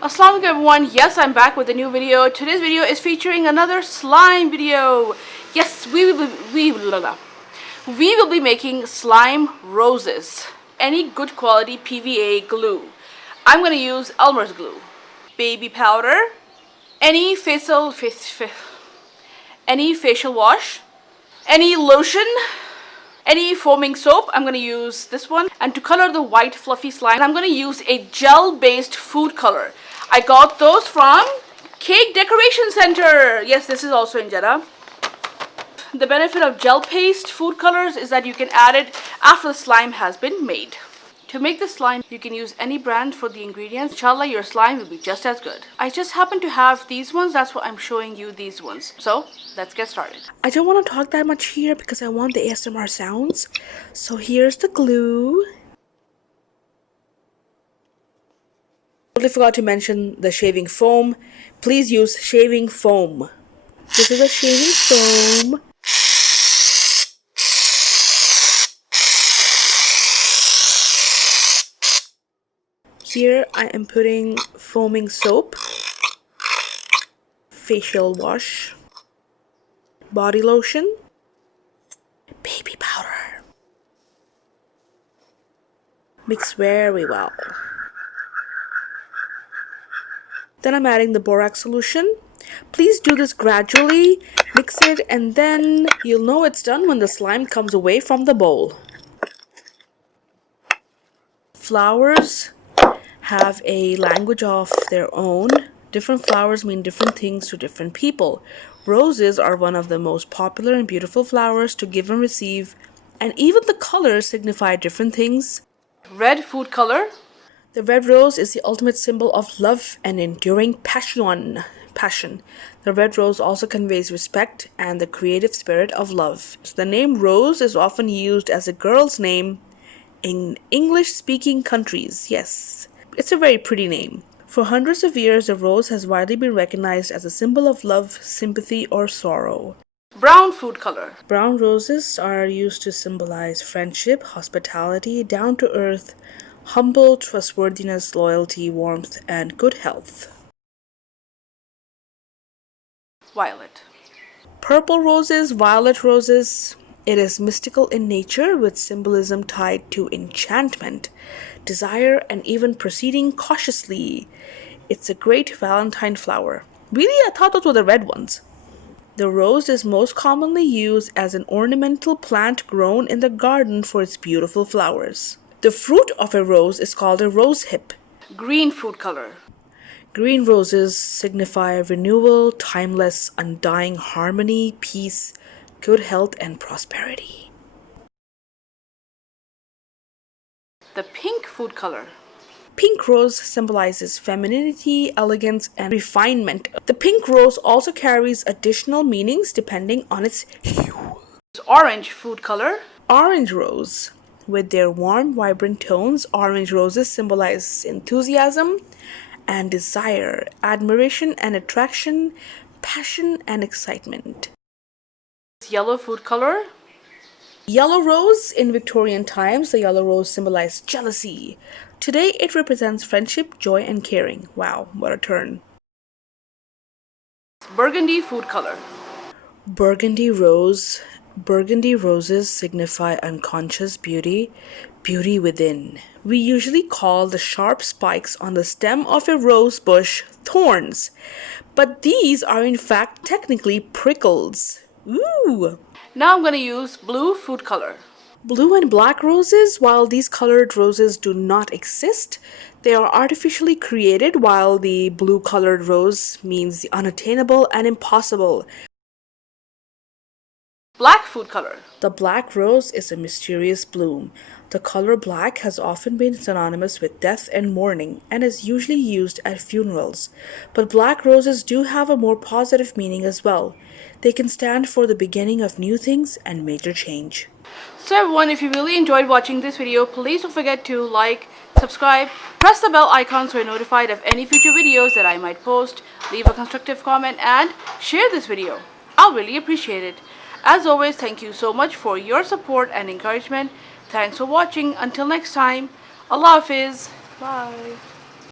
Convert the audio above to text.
Assalamualaikum everyone. Yes, I'm back with a new video. Today's video is featuring another slime video. Yes, we will be making slime roses. Any good quality PVA glue. I'm going to use Elmer's glue, baby powder, any facial wash, any lotion, any foaming soap. I'm going to use this one. And to color the white fluffy slime, I'm going to use a gel-based food color. I got those from Cake Decoration Center. Yes, this is also in Jeddah. The benefit of gel-based food colors is that you can add it after the slime has been made. To make the slime, you can use any brand for the ingredients. Inshallah, your slime will be just as good. I just happen to have these ones. That's why I'm showing you these ones. So, let's get started. I don't want to talk that much here because I want the ASMR sounds. So here's the glue. Totally forgot to mention the shaving foam. Please use shaving foam. This is a shaving foam. Here I am putting foaming soap, facial wash, body lotion, baby powder. Mix very well. Then I'm adding the borax solution. Please do this gradually, mix it, and then you'll know it's done when the slime comes away from the bowl. Flowers have a language of their own. Different flowers mean different things to different people. Roses are one of the most popular and beautiful flowers to give and receive, and even the colors signify different things. Red food color. The red rose is the ultimate symbol of love and enduring passion. The red rose also conveys respect and the creative spirit of love. So the name Rose is often used as a girl's name in English-speaking countries. Yes, it's a very pretty name. For hundreds of years, the rose has widely been recognized as a symbol of love, sympathy, or sorrow. Brown food color. Brown roses are used to symbolize friendship, hospitality, down-to-earth, humble trustworthiness, loyalty, warmth, and good health. Violet. Purple roses, violet roses. It is mystical in nature with symbolism tied to enchantment, desire, and even proceeding cautiously. It's a great Valentine flower. Really, I thought those were the red ones. The rose is most commonly used as an ornamental plant grown in the garden for its beautiful flowers. The fruit of a rose is called a rosehip. Green food color. Green roses signify renewal, timeless, undying harmony, peace, good health, and prosperity. The pink food color. Pink rose symbolizes femininity, elegance, and refinement. The pink rose also carries additional meanings depending on its hue. Orange food color. Orange rose. With their warm, vibrant tones, orange roses symbolize enthusiasm and desire, admiration and attraction, passion and excitement. Yellow food color. Yellow rose. In Victorian times, the yellow rose symbolized jealousy. Today, it represents friendship, joy, and caring. Wow, what a turn. Burgundy food color. Burgundy rose. Burgundy roses signify unconscious beauty, beauty within. We usually call the sharp spikes on the stem of a rose bush thorns, but these are in fact technically prickles. Ooh! Now I'm going to use blue food color. Blue and black roses, while these colored roses do not exist, they are artificially created, while the blue colored rose means the unattainable and impossible. Black food color. The black rose is a mysterious bloom. The color black has often been synonymous with death and mourning and is usually used at funerals. But black roses do have a more positive meaning as well. They can stand for the beginning of new things and major change. So everyone, if you really enjoyed watching this video, please don't forget to like, subscribe, press the bell icon so you're notified of any future videos that I might post, leave a constructive comment, and share this video. I'll really appreciate it. As always, thank you so much for your support and encouragement. Thanks for watching. Until next time, Allah Hafiz. Bye.